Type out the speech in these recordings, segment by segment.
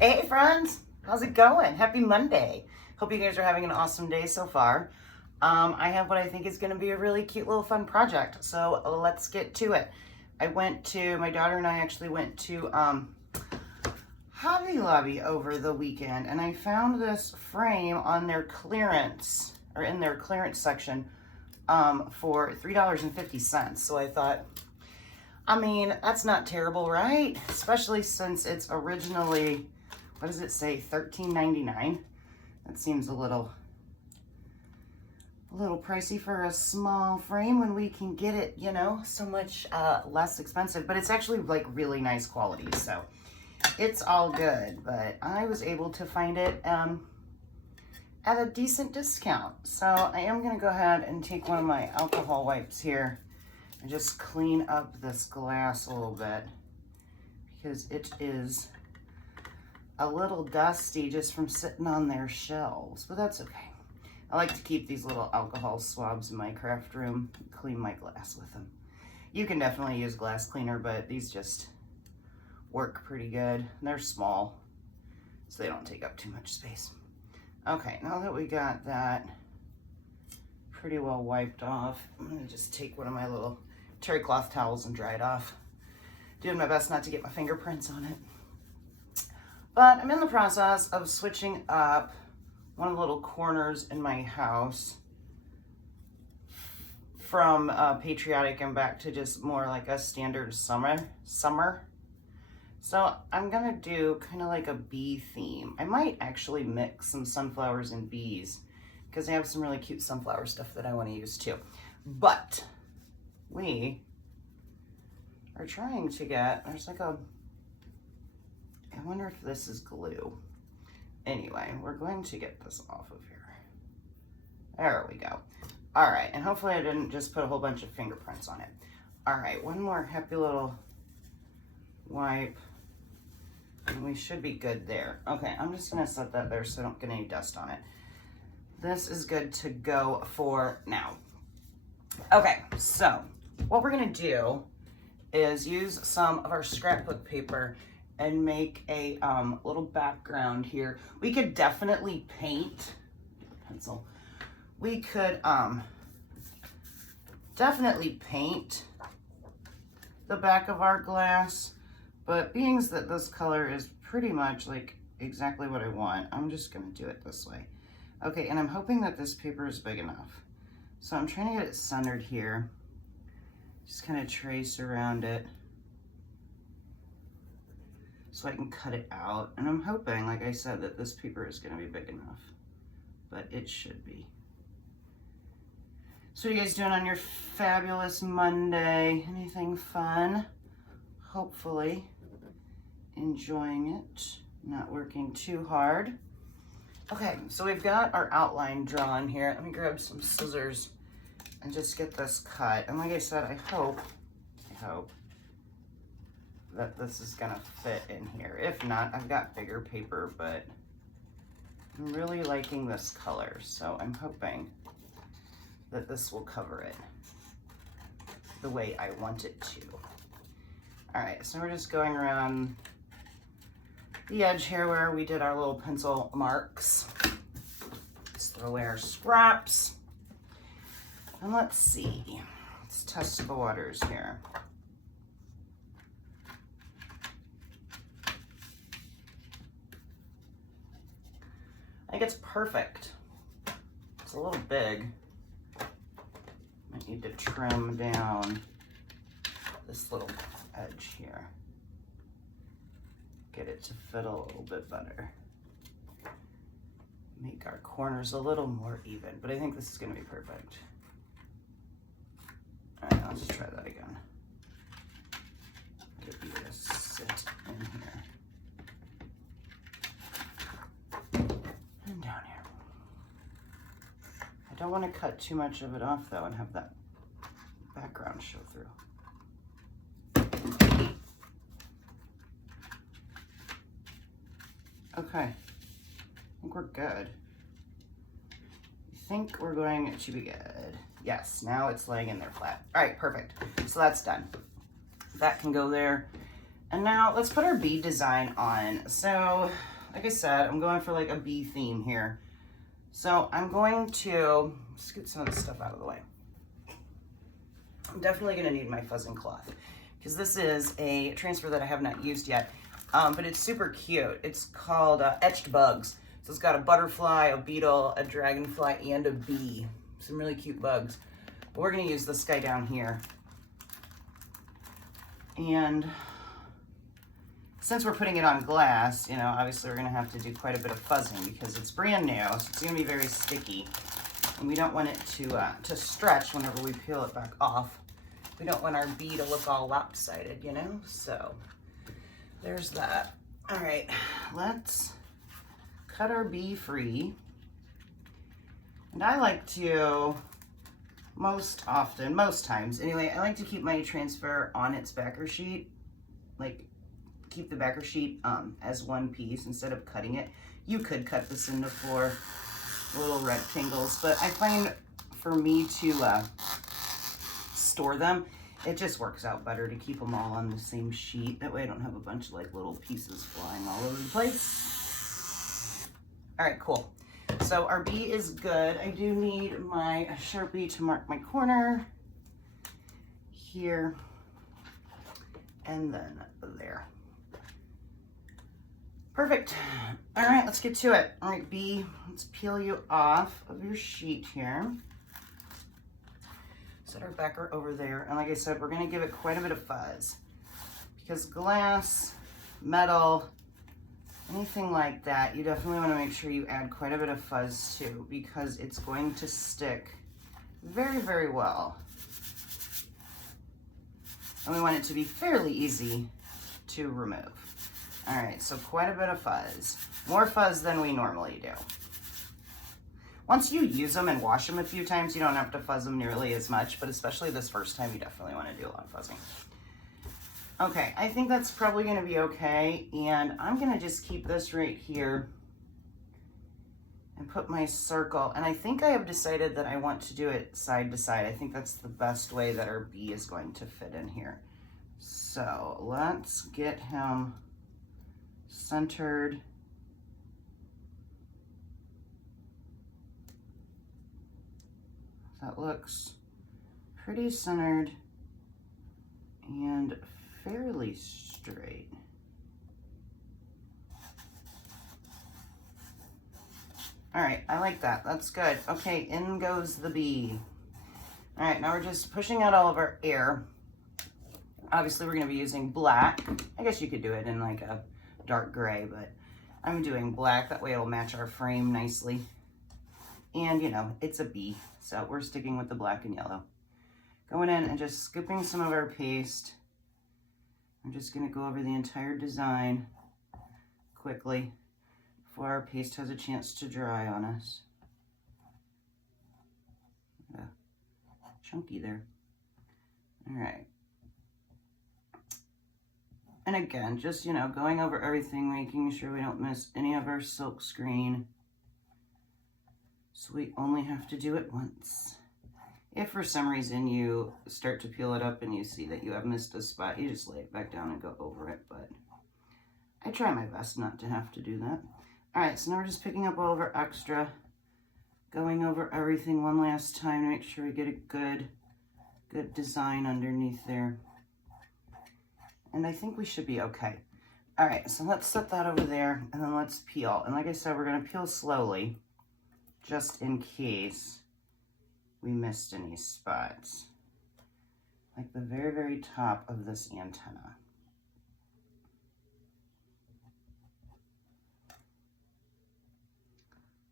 Hey friends, how's it going? Happy Monday. Hope you guys are having an awesome day so far. I have what I think is going to be a really cute little fun project, so let's get to it. My daughter and I actually went to Hobby Lobby over the weekend, and I found this frame on their clearance, or in their clearance section, for $3.50. So I thought, I mean, that's not terrible, right? Especially since it's originally, what does it say, $13.99? That seems a little pricey for a small frame when we can get it, you know, so much less expensive. But it's actually like really nice quality, so it's all good. But I was able to find it at a decent discount. So I am gonna go ahead and take one of my alcohol wipes here and just clean up this glass a little bit because it is a little dusty just from sitting on their shelves, but that's okay. I like to keep these little alcohol swabs in my craft room, clean my glass with them. You can definitely use glass cleaner, but these just work pretty good. They're small, so they don't take up too much space. Okay, now that we got that pretty well wiped off, I'm gonna just take one of my little terry cloth towels and dry it off. Doing my best not to get my fingerprints on it. But I'm in the process of switching up one of the little corners in my house from patriotic and back to just more like a standard summer. So I'm gonna do kind of like a bee theme. I might actually mix some sunflowers and bees because I have some really cute sunflower stuff that I want to use too. But we are trying to get, there's like a, I wonder if this is glue. Anyway, we're going to get this off of here. There we go. All right, and hopefully I didn't just put a whole bunch of fingerprints on it. All right, one more happy little wipe, and we should be good there. Okay, I'm just gonna set that there so I don't get any dust on it. This is good to go for now. Okay, so what we're gonna do is use some of our scrapbook paper and make a little background here. We could definitely paint, pencil. We could definitely paint the back of our glass, but being that this color is pretty much like exactly what I want, I'm just gonna do it this way. Okay, and I'm hoping that this paper is big enough. So I'm trying to get it centered here. Just kind of trace around it so I can cut it out. And I'm hoping, like I said, that this paper is gonna be big enough, but it should be. So what are you guys doing on your fabulous Monday? Anything fun? Hopefully enjoying it, not working too hard. Okay, so we've got our outline drawn here. Let me grab some scissors and just get this cut. And like I said, I hope that this is gonna fit in here. If not, I've got bigger paper, but I'm really liking this color, so I'm hoping that this will cover it the way I want it to. All right, so we're just going around the edge here where we did our little pencil marks. Let's throw away our scraps. And let's see, let's test the waters here. I think it's perfect. It's a little big. Might need to trim down this little edge here. Get it to fit a little bit better. Make our corners a little more even, but I think this is gonna be perfect. All right, let's try that again. Get you to sit in here. And down here. I don't want to cut too much of it off though and have that background show through. Okay, I think we're good. I think we're going to be good. Yes, now it's laying in there flat. All right, perfect. So that's done. That can go there. And now let's put our bee design on. So, like I said, I'm going for like a bee theme here. So I'm going to scoot some of this stuff out of the way. I'm definitely gonna need my fuzzing cloth because this is a transfer that I have not used yet, but it's super cute. It's called Etched Bugs. So it's got a butterfly, a beetle, a dragonfly, and a bee. Some really cute bugs. But we're gonna use this guy down here. And since we're putting it on glass, you know, obviously we're gonna have to do quite a bit of fuzzing because it's brand new, so it's gonna be very sticky. And we don't want it to stretch whenever we peel it back off. We don't want our bee to look all lopsided, you know? So there's that. All right, let's cut our bee free. And I like to, most times anyway, I like to keep my transfer on its backer sheet, like keep the backer sheet as one piece instead of cutting it. You could cut this into 4 little rectangles, but I find for me to store them, it just works out better to keep them all on the same sheet. That way I don't have a bunch of like little pieces flying all over the place. All right, cool. So our bee is good. I do need my Sharpie to mark my corner here and then there. Perfect. All right, let's get to it. All right, bee, let's peel you off of your sheet here. Set our backer over there. And like I said, we're gonna give it quite a bit of fuzz because glass, metal, anything like that, you definitely wanna make sure you add quite a bit of fuzz too because it's going to stick very, very well. And we want it to be fairly easy to remove. All right, so quite a bit of fuzz. More fuzz than we normally do. Once you use them and wash them a few times, you don't have to fuzz them nearly as much, but especially this first time, you definitely want to do a lot of fuzzing. Okay, I think that's probably going to be okay, and I'm going to just keep this right here and put my circle, and I think I have decided that I want to do it side to side. I think that's the best way that our bee is going to fit in here. So let's get him centered. That looks pretty centered and fairly straight. All right, I like that. That's good. Okay, in goes the bee. All right, now we're just pushing out all of our air. Obviously, we're going to be using black. I guess you could do it in like a dark gray, but I'm doing black. That way it'll match our frame nicely. And, you know, it's a bee, so we're sticking with the black and yellow. Going in and just scooping some of our paste. I'm just going to go over the entire design quickly before our paste has a chance to dry on us. Chunky there. All right. And again, just, you know, going over everything, making sure we don't miss any of our silk screen. So we only have to do it once. If for some reason you start to peel it up and you see that you have missed a spot, you just lay it back down and go over it, but I try my best not to have to do that. All right, so now we're just picking up all of our extra, going over everything one last time to make sure we get a good design underneath there. And I think we should be okay. All right, so let's set that over there and then let's peel. And like I said, we're gonna peel slowly just in case we missed any spots. Like the very, very top of this antenna.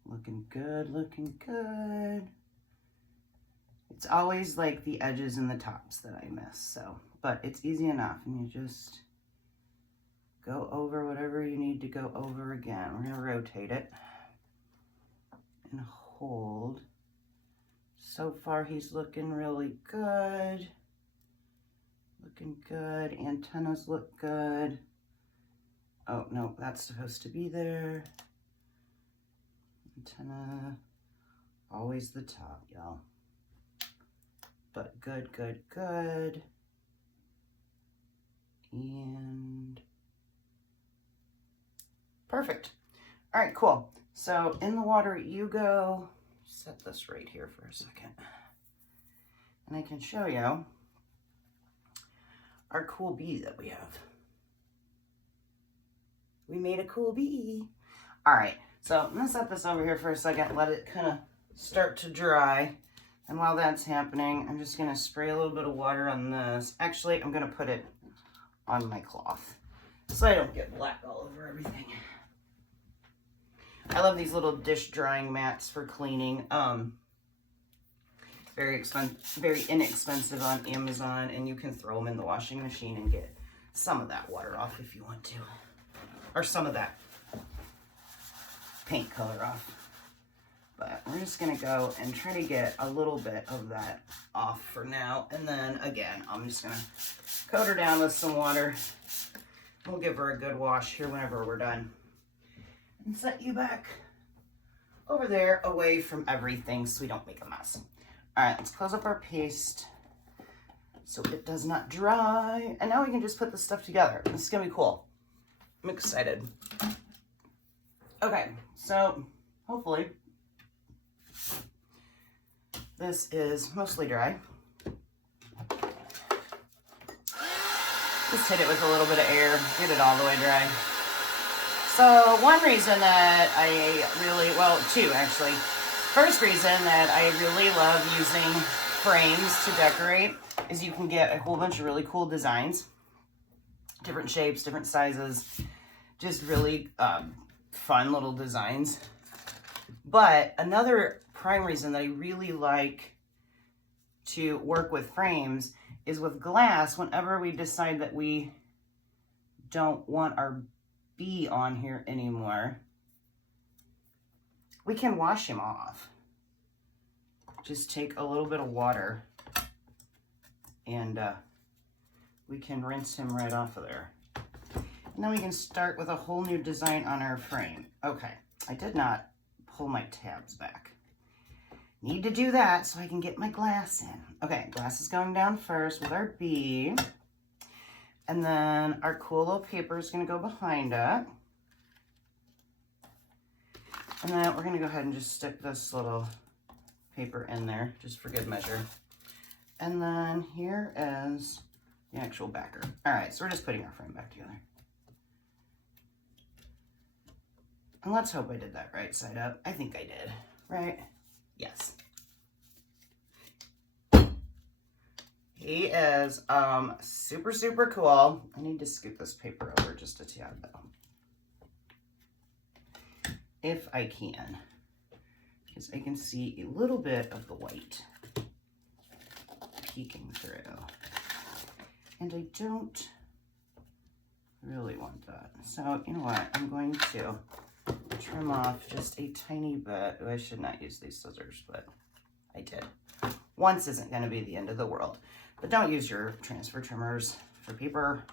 Looking good, looking good. It's always like the edges and the tops that I miss, so, but it's easy enough, and you just go over whatever you need to go over again. We're gonna rotate it and hold. So far, he's looking really good. Looking good. Antennas look good. Oh, no, that's supposed to be there. Antenna, always the top, y'all. But good, good, good. And perfect. All right, cool. So in the water you go. Set this right here for a second. And I can show you our cool bee that we have. We made a cool bee. All right, so I'm gonna set this over here for a second, let it kind of start to dry. And while that's happening, I'm just gonna spray a little bit of water on this. Actually, I'm gonna put it on my cloth so I don't get black all over everything. I love these little dish drying mats for cleaning. Very inexpensive on Amazon, and you can throw them in the washing machine and get some of that water off if you want to, or some of that paint color off. But we're just gonna go and try to get a little bit of that off for now, and then again I'm just gonna coat her down with some water. We'll give her a good wash here whenever we're done, and set you back over there away from everything so we don't make a mess. All right, let's close up our paste so it does not dry. And now we can just put this stuff together. This is gonna be cool. I'm excited. Okay, so hopefully this is mostly dry. Just hit it with a little bit of air, get it all the way dry. So one reason that two actually. First reason that I really love using frames to decorate is you can get a whole bunch of really cool designs, different shapes, different sizes, just really fun little designs. But another prime reason that I really like to work with frames is with glass. Whenever we decide that we don't want our bee on here anymore, we can wash him off. Just take a little bit of water and we can rinse him right off of there. And then we can start with a whole new design on our frame. Okay, I did not pull my tabs back. Need to do that so I can get my glass in. Okay, glass is going down first with our bee. And then our cool little paper is gonna go behind it. And then we're gonna go ahead and just stick this little paper in there, just for good measure. And then here is the actual backer. All right, so we're just putting our frame back together. And let's hope I did that right side up. I think I did, right? Yes. He is super, super cool. I need to scoot this paper over just a tad though, if I can, because I can see a little bit of the white peeking through, and I don't really want that. So you know what, I'm going to trim off just a tiny bit. I should not use these scissors, but I did. Once isn't going to be the end of the world, but don't use your transfer trimmers for paper.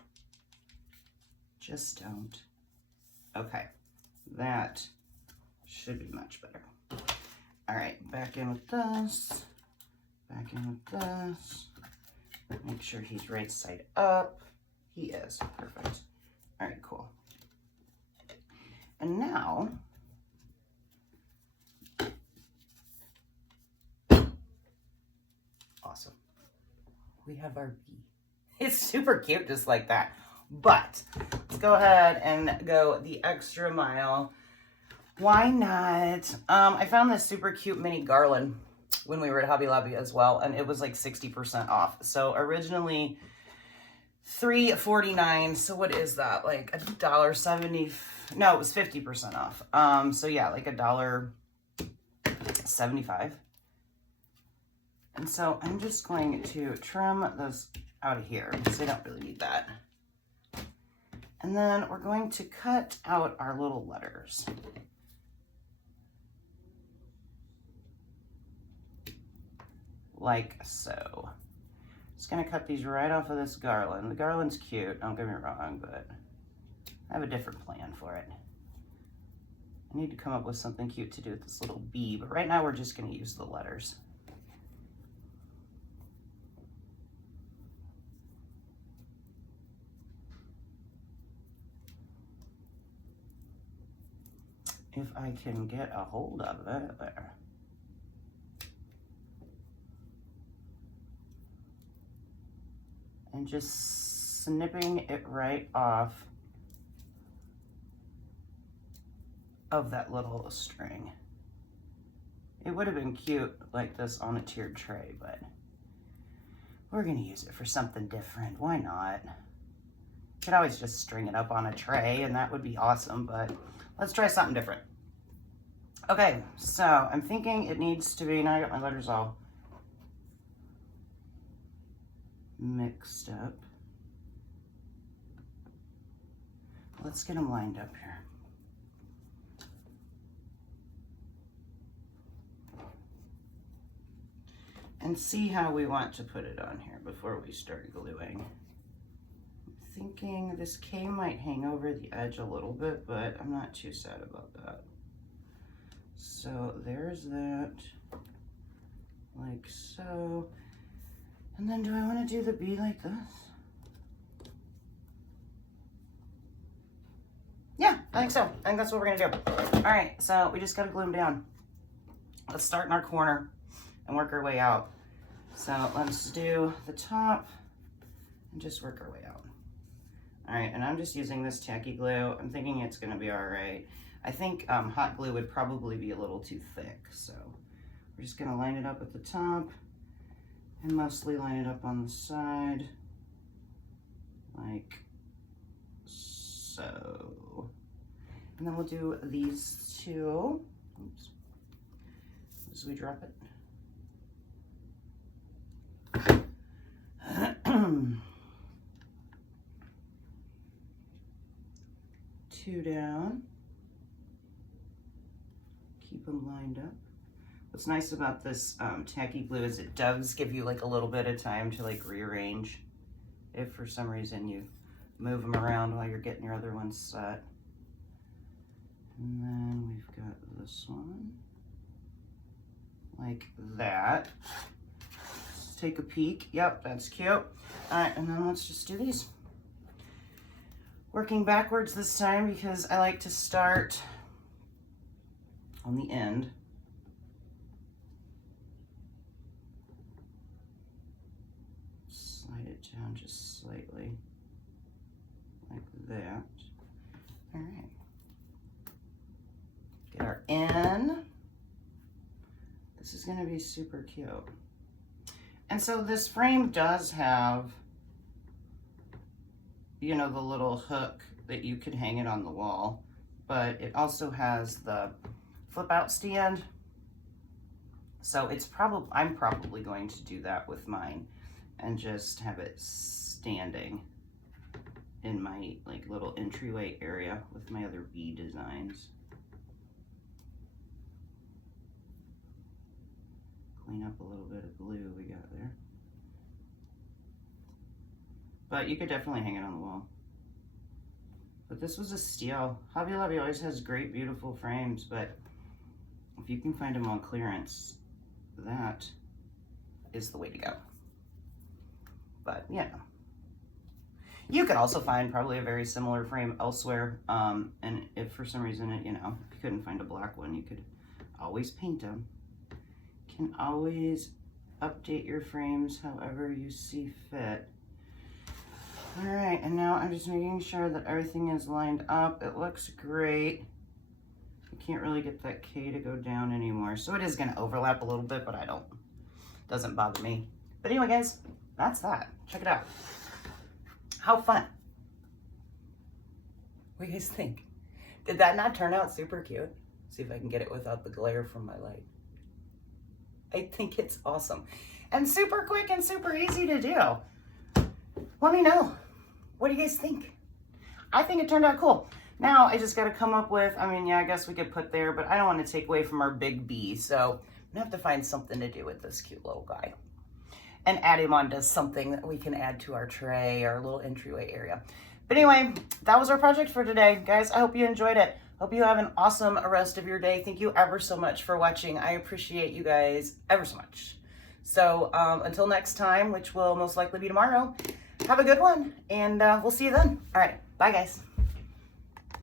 Just don't. Okay, that should be much better. All right, back in with this, back in with this. Make sure he's right side up. He is, perfect. All right, cool. And now, awesome. We have our bee. It's super cute just like that. But let's go ahead and go the extra mile. Why not? I found this super cute mini garland when we were at Hobby Lobby as well, and it was like 60% off. So originally $3.49. So what is that? Like $1.70? No, it was 50% off. So yeah, like $1.75. And so I'm just going to trim those out of here because I don't really need that. And then we're going to cut out our little letters. Like so. Just gonna cut these right off of this garland. The garland's cute, don't get me wrong, but I have a different plan for it. I need to come up with something cute to do with this little bee, but right now we're just gonna use the letters. if I can get a hold of it there. And just snipping it right off of that little string. It would have been cute like this on a tiered tray, but we're gonna use it for something different. Why not? Could always just string it up on a tray and that would be awesome, but let's try something different. Okay, so I'm thinking it needs to be, now I got my letters all mixed up. Let's get them lined up here. And see how we want to put it on here before we start gluing. I'm thinking this K might hang over the edge a little bit, but I'm not too sad about that. So there's that, like so. And then do I want to do the B like this? Yeah, I think so. I think that's what we're gonna do. All right, so we just gotta glue them down. Let's start in our corner and work our way out. So let's do the top and just work our way out. All right, and I'm just using this tacky glue. I'm thinking it's gonna be all right. I think hot glue would probably be a little too thick, so we're just gonna line it up at the top and mostly line it up on the side, like so. And then we'll do these two. Oops. As we drop it. Two down. Keep them lined up. What's nice about this tacky glue is it does give you like a little bit of time to like rearrange if for some reason you move them around while you're getting your other ones set. And then we've got this one like that. Let's take a peek. Yep, that's cute. All right, and then let's just do these. Working backwards this time because I like to start on the end. Slide it down just slightly, like that. All right. Get our N. This is gonna be super cute. And so this frame does have, you know, the little hook that you could hang it on the wall, but it also has the flip out stand. So it's I'm probably going to do that with mine and just have it standing in my like little entryway area with my other bee designs. Clean up a little bit of glue we got there. But you could definitely hang it on the wall. But this was a steal. Hobby Lobby always has great, beautiful frames, but if you can find them on clearance, that is the way to go. But, you know. You could also find probably a very similar frame elsewhere, and if for some reason, you know, if you couldn't find a black one, you could always paint them. Can always update your frames however you see fit. All right, and now I'm just making sure that everything is lined up. It looks great. I can't really get that K to go down anymore, so it is gonna overlap a little bit, but doesn't bother me. But anyway, guys, that's that. Check it out. How fun. What do you guys think? Did that not turn out super cute? See if I can get it without the glare from my light. I think it's awesome and super quick and super easy to do. Let me know. What do you guys think? I think it turned out cool. Now I just got to come up with, I mean, yeah, I guess we could put there, but I don't want to take away from our big bee. So I'm gonna have to find something to do with this cute little guy and add him onto something that we can add to our tray, our little entryway area. But anyway, that was our project for today. Guys, I hope you enjoyed it. Hope you have an awesome rest of your day. Thank you ever so much for watching. I appreciate you guys ever so much. So until next time, which will most likely be tomorrow, have a good one, and we'll see you then. All right, bye guys.